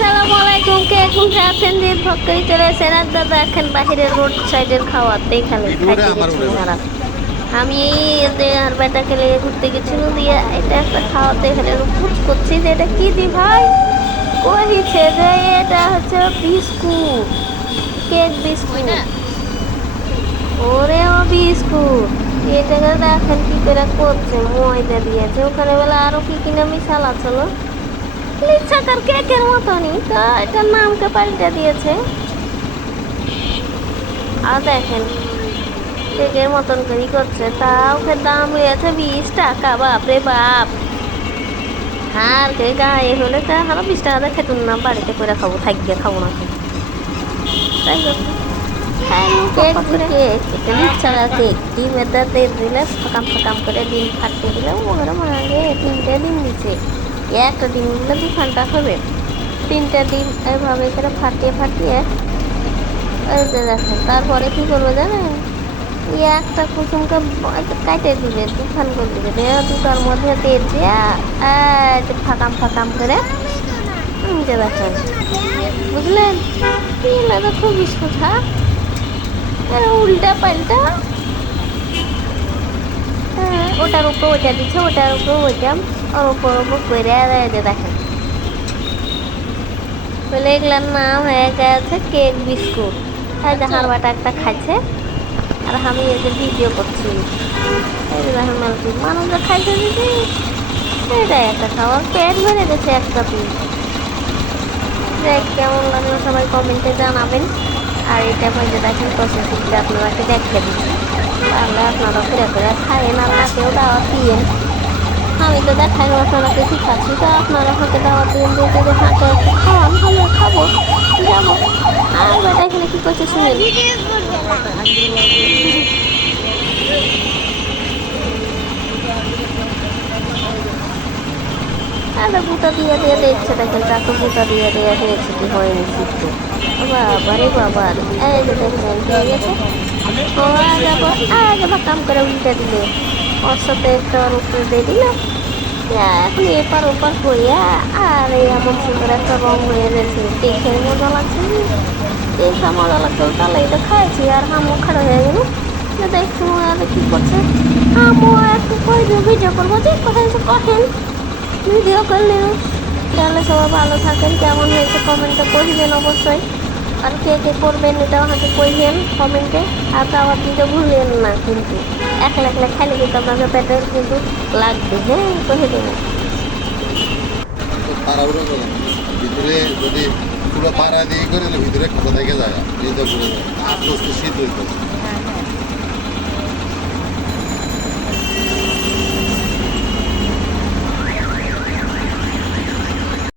আসসালামু আলাইকুম কে যে ভক্করি চলে দাদা এখন বাহিরের রোড সাইডের খাওয়াতে খালে। আমি এই আর বেটাকে লেগে ঘুরতে গেছিল দিয়ে এটা একটা খাওয়াতে এখানে করছি যে এটা কি দি ভাই? কহিছে যে এটা হচ্ছে বিস্কুট। Cake biscuit. ওরে ও বিস্কুট। দেখেন কি করে করছে ময়দা দিয়েছে। ওখানে বেলা আরও কি কিনা মিশাল আছে না লিচ্ছাকার কেকের মতনই তো এটার নামকে পাল্টে দিয়েছে? আর দেখেন কেকের মতন করেই করছে তা ওকে দাম হয়েছে বিশ টাকা বাপরে বাপ। আর কে গায়ে হলে তা হারা বিশ টাকা দিয়ে খেতুন না বাড়িতে করে খাব থাকবে খাব না তাই করছে কেক কেক এটা লিচ্ছাকা কেক ডিমের দাঁতে দিলে ফাঁকাম ফাঁকাম করে ডিম ফাটিয়ে দিলে ওরা মাগে তিনটে ডিম দিচ্ছে একটা ডিম দিলে দু ঘণ্টা হবে। তিনটে ডিম এভাবে করে ফাটিয়ে ফাটিয়ে দেখেন তারপরে কী করব জানেন? একটা কুসুমকে কাটে দিবে দুখান করে দিবে দিয়ে দুটার মধ্যে দিয়ে এই যে ফাঁকাম ফাঁকাম করে যে দেখেন বুঝলেন? কি লাগে খুব বিস্কুট হ্যাঁ? উল্টা পাল্টা। হ্যাঁ, ওটার উপর ওইটা দিচ্ছে ওটার উপর ওইটা। উপর উপর করে দেয় যে দেখেন বলে এগুলার নাম হয়ে গেছে কেক বিস্কুট। এই যে হারবাটা একটা খাইছে আর আমি একে ভিডিও করছি। এই যে দেখেন মালকি মানুষরা খাইছে দিদি এটাই একটা খাওয়ার পেট ভরে গেছে একটা পিস দেখ কেমন লাগল সবাই কমেন্টে জানাবেন। আর এটা হয়ে দেখেন প্রসেসিংটা আপনারাকে দেখে দিচ্ছি। তাহলে আপনারা ঘুরে ঘুরে খাইয়েন আর নাকেও দাওয়া দিয়েন। আমি তো দেখাই আপনারাকে শিখাচ্ছি তো আপনারা হাতে দাওয়াত দিন হাতে একটু খাওয়ান আমি খাব যাব আর বেটা এখানে কি করছে বুটা দিয়ে দেখছে দেখেন কাকু বুটা দিয়ে দিয়ে দিয়েছে কি হয়নি বাবা রে বাবা এই যে দেখলেন হয়ে গেছে ও আগে কাম করে দিলে ওর সাথে একটা ওর উপরে ইয়া, এখন এপার ওপার কইয়া আর এই এমন একটা রং হয়ে গেছে দেখে মজা লাগছে দেখে মজা লাগছে তাহলে এটা খাইছি আর হামও খাড়া হয়ে গেল দেখছি আর কি করছে হামও একটু কই ভিডিও করব যে কোথায় এসে কঠেন ভিডিও করলেন তাহলে সবাই ভালো থাকেন কেমন হয়েছে কমেন্টে কহিবেন অবশ্যই আর কে কে করবেন এটাও হয়তো কইবেন, কমেন্টে। আর দাওয়াত দিতে ভুললেন না কিন্তু। একলা একলা খালি কিন্তু আপনার পেটে কিন্তু লাগবে। হ্যাঁ কহে দেবেন। ভিতরে যদি পুরো পাড়া দিয়ে করে ভিতরে খাতা থেকে যায়। শীত